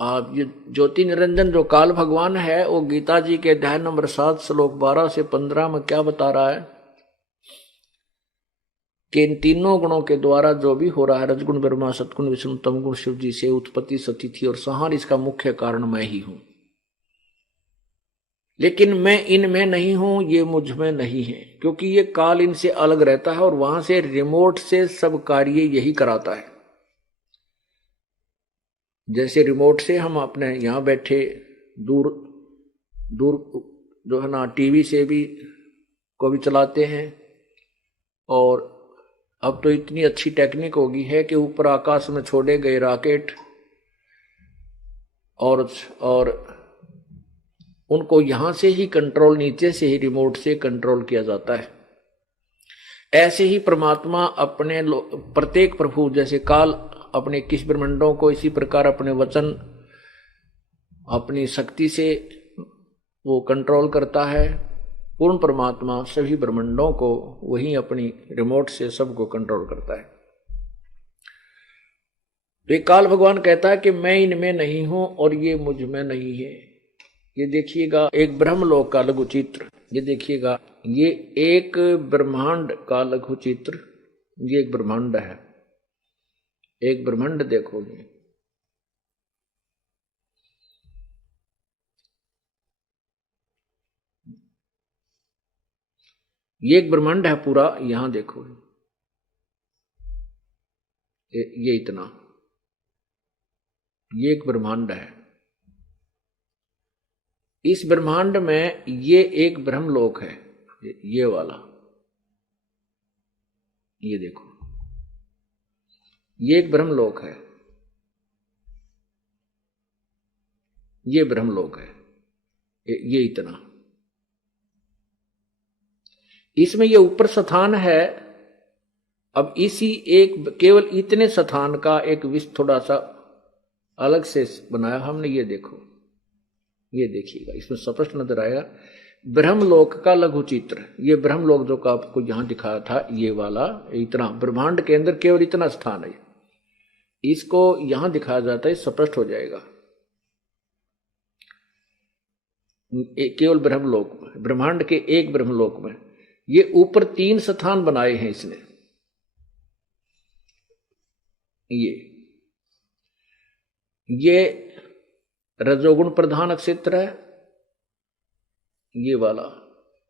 आप ये ज्योति निरंजन जो काल भगवान है वो गीता जी के अध्याय नंबर 7 श्लोक 12 से 15 में क्या बता रहा है कि इन तीनों गुणों के द्वारा जो भी हो रहा है, रजगुण ब्रह्मा, सतगुण विष्णु, तमगुण शिव जी से उत्पत्ति स्थिति और संहार, इसका मुख्य कारण मैं ही हूं। लेकिन मैं इनमें नहीं हूं, ये मुझ में नहीं है, क्योंकि ये काल इनसे अलग रहता है और वहां से रिमोट से सब कार्य यही कराता है। जैसे रिमोट से हम अपने यहां बैठे दूर दूर जो है ना टीवी से भी को भी चलाते हैं, और अब तो इतनी अच्छी टेक्निक होगी है कि ऊपर आकाश में छोड़े गए रॉकेट और उनको यहां से ही कंट्रोल, नीचे से ही रिमोट से कंट्रोल किया जाता है। ऐसे ही परमात्मा अपने प्रत्येक प्रभु, जैसे काल अपने 21 ब्रह्मांडों को इसी प्रकार अपने वचन, अपनी शक्ति से वो कंट्रोल करता है। पूर्ण परमात्मा सभी ब्रह्मांडों को वही अपनी रिमोट से सबको कंट्रोल करता है। तो ये काल भगवान कहता है कि मैं इनमें नहीं हूं और ये मुझ में नहीं है। ये देखिएगा एक ब्रह्मलोक का लघु चित्र, ये देखिएगा ये एक ब्रह्मांड का लघु चित्र, ये एक ब्रह्मांड है, एक ब्रह्मांड देखोगे। ये एक ब्रह्मांड है पूरा, यहां देखो ये इतना, ये एक ब्रह्मांड है। इस ब्रह्मांड में ये एक ब्रह्मलोक है, ये वाला, ये देखो ये एक ब्रह्मलोक है, ये ब्रह्मलोक है, ये इतना। इसमें ये ऊपर स्थान है। अब इसी एक केवल इतने स्थान का एक विश्व थोड़ा सा अलग से बनाया हमने। ये देखो, ये देखिएगा, इसमें स्पष्ट नजर आएगा ब्रह्मलोक का लघु चित्र। ये ब्रह्मलोक जो का आपको यहां दिखाया था, ये वाला इतना ब्रह्मांड के अंदर केवल इतना स्थान है, इसको यहां दिखाया जाता है, स्पष्ट हो जाएगा। केवल ब्रह्मलोक में, ब्रह्मांड के एक ब्रह्मलोक में ये ऊपर 3 स्थान बनाए हैं इसने। ये रजोगुण प्रधान क्षेत्र है, ये वाला,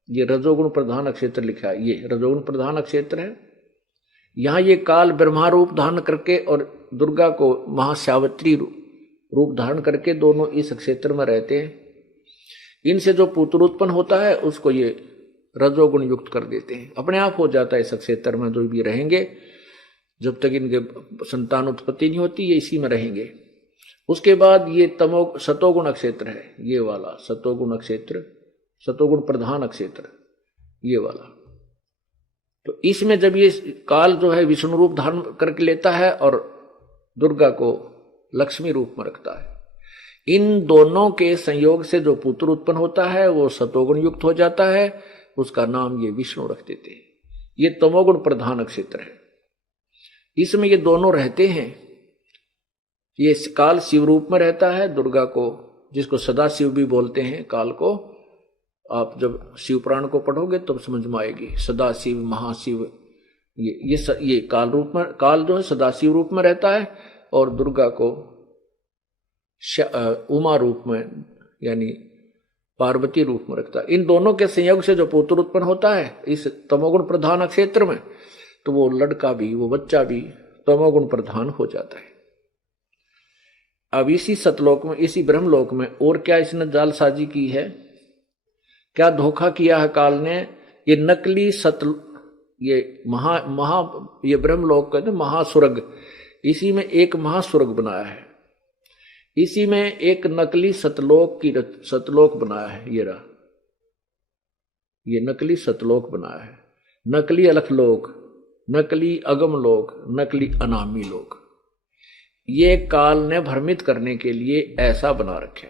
ये रजोगुण प्रधान क्षेत्र लिखा है, ये रजोगुण प्रधान क्षेत्र है। यहां ये काल ब्रह्मा रूप धारण करके और दुर्गा को महासावित्री रूप धारण करके दोनों इस क्षेत्र में रहते हैं। इनसे जो पुत्र उत्पन्न होता है उसको ये रजोगुण युक्त कर देते हैं, अपने आप हो जाता है। इस क्षेत्र में जो भी रहेंगे, जब तक इनके संतान उत्पत्ति नहीं होती, ये इसी में रहेंगे। उसके बाद ये सतोगुण क्षेत्र है, ये वाला सतोगुण क्षेत्र, सतोगुण प्रधान क्षेत्र, ये वाला। तो इसमें जब ये काल जो है विष्णु रूप धारण करके लेता है और दुर्गा को लक्ष्मी रूप में रखता है, इन दोनों के संयोग से जो पुत्र उत्पन्न होता है वो सतोगुण युक्त हो जाता है, उसका नाम ये विष्णु रख देते हैं। ये तमोगुण प्रधान क्षेत्र है, इसमें ये दोनों रहते हैं। ये काल शिव रूप में रहता है, दुर्गा को, जिसको सदा शिव भी बोलते हैं, काल को आप जब शिव पुराण को पढ़ोगे तब समझ में आएगी। सदा शिव, महाशिव, ये काल रूप में, काल जो है सदाशिव रूप में रहता है और दुर्गा को उमा रूप में यानी पार्वती रूप में रखता है। इन दोनों के संयोग से जो पुत्र उत्पन्न होता है इस तमोगुण प्रधान क्षेत्र में, तो वो लड़का भी, वो बच्चा भी तमोगुण प्रधान हो जाता है। अब इसी सतलोक में, इसी ब्रह्मलोक में और क्या इसने जालसाजी की है, क्या धोखा किया है काल ने। ये नकली ये ये ब्रह्मलोक कहते हैं महास्वर्ग, इसी में एक महास्वर्ग बनाया है, इसी में एक नकली सतलोक बनाया है। ये रहा, ये नकली सतलोक बनाया है, नकली अलखलोक, नकली अगम लोक, नकली अनामी लोक। ये काल ने भ्रमित करने के लिए ऐसा बना रखे।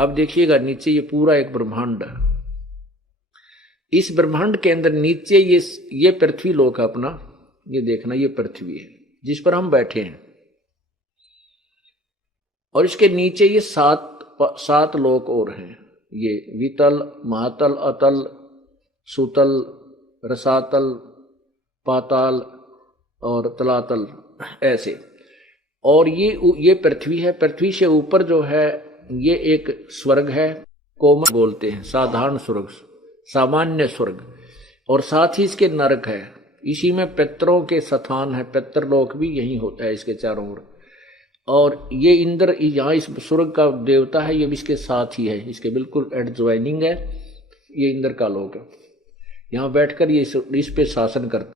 अब देखिएगा नीचे ये पूरा एक ब्रह्मांड है, इस ब्रह्मांड के अंदर नीचे ये पृथ्वी लोक है अपना, ये देखना, ये पृथ्वी है जिस पर हम बैठे हैं। और इसके नीचे ये सात लोक और हैं, ये वितल, महातल, अतल, सुतल, रसातल, पाताल और तलातल, ऐसे। और ये पृथ्वी है। पृथ्वी से ऊपर जो है ये एक स्वर्ग है, कोमल बोलते हैं, साधारण स्वर्ग, सामान्य स्वर्ग। और साथ ही इसके नरक है। इसी में पितरों के स्थान है, पितरलोक भी यही होता है इसके चारों ओर। और ये इंद्र यहाँ इस स्वर्ग का देवता है, ये भी इसके साथ ही है, इसके बिल्कुल एडजॉइनिंग है। ये इंद्र का लोक है, यहाँ बैठकर ये इस पे शासन करता।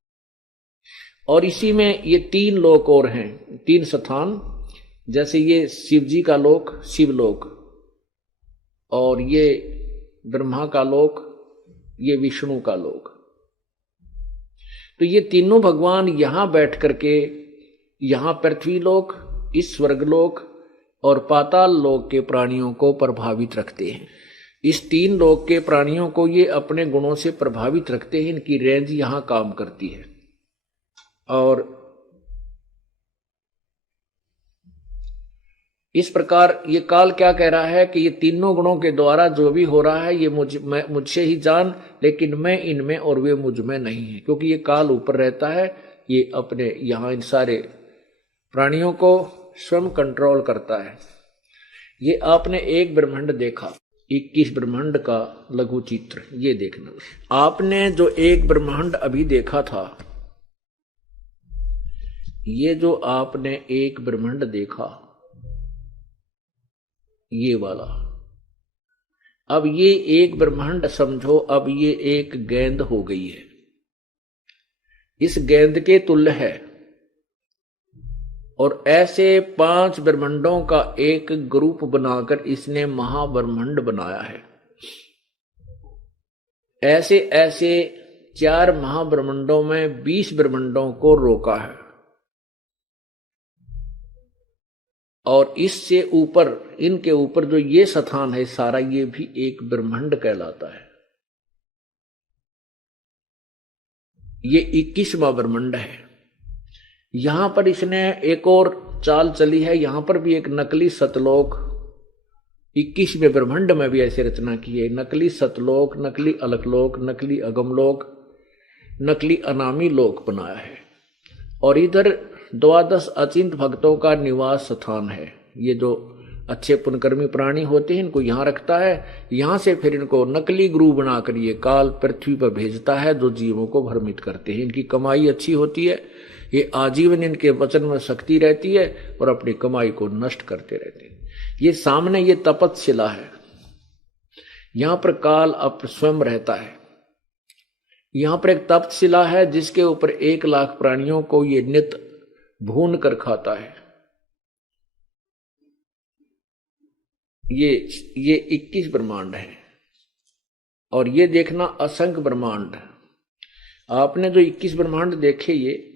और इसी में ये 3 लोक और हैं, 3 स्थान, जैसे ये शिव जी का लोक, शिवलोक, और ये ब्रह्मा का लोक, ये विष्णु का लोक। तो ये तीनों भगवान यहां बैठ करके यहां पृथ्वी लोक, इस स्वर्गलोक और पाताल लोक के प्राणियों को प्रभावित रखते हैं। इस 3 लोक के प्राणियों को ये अपने गुणों से प्रभावित रखते हैं, इनकी रेंज यहां काम करती है। और इस प्रकार ये काल क्या कह रहा है कि ये तीनों गुणों के द्वारा जो भी हो रहा है ये मुझसे ही जान, लेकिन मैं इनमें और वे मुझ में नहीं है। क्योंकि ये काल ऊपर रहता है, ये अपने यहां इन सारे प्राणियों को स्वयं कंट्रोल करता है। ये आपने एक ब्रह्मांड देखा, 21 ब्रह्मांड का लघु चित्र, ये देखना। आपने जो एक ब्रह्मांड अभी देखा था, ये जो आपने एक ब्रह्मांड देखा, ये वाला, अब ये एक ब्रह्मांड समझो, अब ये एक गेंद हो गई है, इस गेंद के तुल्य है। और ऐसे 5 ब्रह्मांडों का एक ग्रुप बनाकर इसने महाब्रह्मांड बनाया है। ऐसे ऐसे 4 महाब्रह्मांडों में 20 ब्रह्मांडों को रोका है। और इससे ऊपर, इनके ऊपर जो ये स्थान है सारा, ये भी एक ब्रह्मांड कहलाता है। ये 21वां ब्रह्मांड है। यहां पर इसने एक और चाल चली है, यहां पर भी एक नकली सतलोक, 21वें ब्रह्मांड में भी ऐसे रचना की है। नकली सतलोक, नकली अलकलोक, नकली अगमलोक, नकली अनामी लोक बनाया है। और इधर 12 अचिंत भक्तों का निवास स्थान है। ये जो अच्छे पुण्यकर्मी प्राणी होते हैं, इनको यहां रखता है। यहां से फिर इनको नकली गुरु बनाकर ये काल पृथ्वी पर भेजता है, जो जीवों को भ्रमित करते हैं। इनकी कमाई अच्छी होती है, ये आजीवन इनके वचन में शक्ति रहती है और अपनी कमाई को नष्ट करते रहते हैं। ये सामने ये तपतशिला है, यहां पर काल अब स्वयं रहता है। यहां पर एक तपतशिला है जिसके ऊपर 1 लाख प्राणियों को ये नित भून कर खाता है। ये 21 ब्रह्मांड है। और ये देखना असंख्य ब्रह्मांड। आपने जो 21 ब्रह्मांड देखे, ये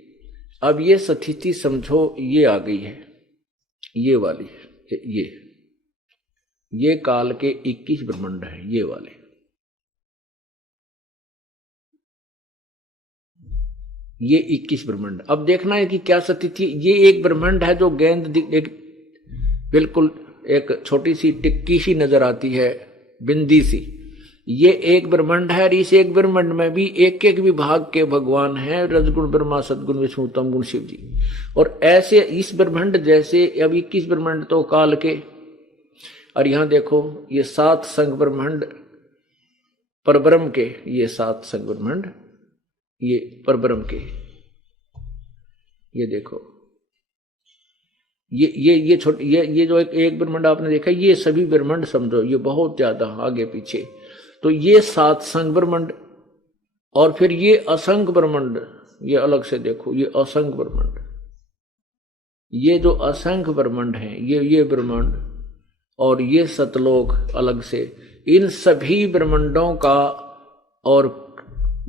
अब ये स्थिति समझो ये आ गई है, ये वाली, ये काल के 21 ब्रह्मांड है, ये वाले। ये 21 ब्रह्मांड। अब देखना है कि क्या स्थिति। ये एक ब्रह्मांड है जो गेंद बिल्कुल एक छोटी सी टिक्की सी नजर आती है, बिंदी सी। ये एक ब्रह्मांड है। और इस एक ब्रह्मांड में भी एक एक विभाग के भगवान हैं, रजगुण ब्रह्मा, सदगुण विष्णु, तम गुण शिव जी। और ऐसे इस ब्रह्मांड जैसे अब 21 ब्रह्मांड तो काल के। और यहां देखो ये 7 संघ ब्रह्मांड परब्रह्म के, ये 7 संघ ब्रह्मांड ये परब्रह्म के। ये देखो ये छोटे ये जो एक ब्रह्मांड आपने देखा, ये सभी ब्रह्मांड समझो, ये बहुत ज्यादा आगे पीछे। तो ये 7 संघ ब्रह्मांड। और फिर ये असंख्य ब्रह्मांड, ये अलग से देखो, ये असंख्य ब्रह्मांड। ये जो असंख्य ब्रह्मांड है, ये ब्रह्मांड और ये सतलोक अलग से। इन सभी ब्रह्मांडों का और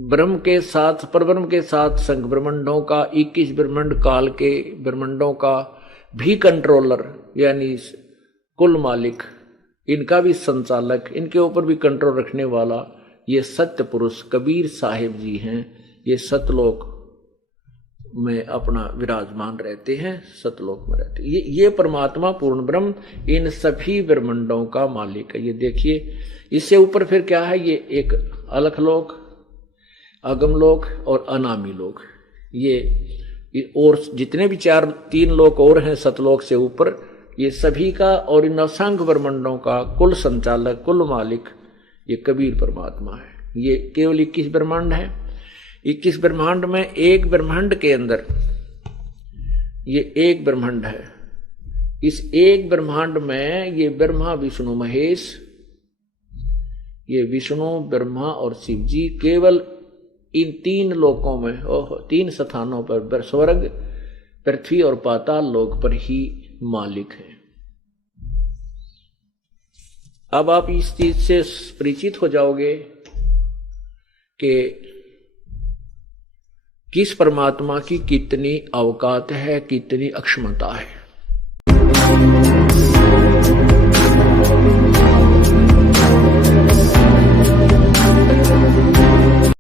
ब्रह्म के साथ, परब्रह्म के साथ संघ ब्रह्मांडों का, 21 ब्रह्मांड काल के ब्रह्मांडों का भी कंट्रोलर, यानी कुल मालिक, इनका भी संचालक, इनके ऊपर भी कंट्रोल रखने वाला ये सत्य पुरुष कबीर साहिब जी हैं। ये सतलोक में अपना विराजमान रहते हैं, सतलोक में रहते हैं। ये परमात्मा पूर्ण ब्रह्म इन सभी ब्रह्मांडों का मालिक है। ये देखिए, इससे ऊपर फिर क्या है, ये एक अलख लोक, अगम लोक और अनामी लोक, ये और जितने भी 3 लोक और हैं सतलोक से ऊपर, ये सभी का और इन असंख्य ब्रह्मांडों का कुल संचालक, कुल मालिक ये कबीर परमात्मा है। ये केवल 21 ब्रह्मांड है। 21 ब्रह्मांड में एक ब्रह्मांड के अंदर ये एक ब्रह्मांड है। इस एक ब्रह्मांड में ये ब्रह्मा विष्णु महेश, ये विष्णु ब्रह्मा और शिव जी केवल इन 3 लोकों में, 3 स्थानों पर, स्वर्ग, पृथ्वी और पाताल लोक पर ही मालिक है। अब आप इस चीज से परिचित हो जाओगे कि किस परमात्मा की कितनी अवकात है, कितनी अक्षमता है।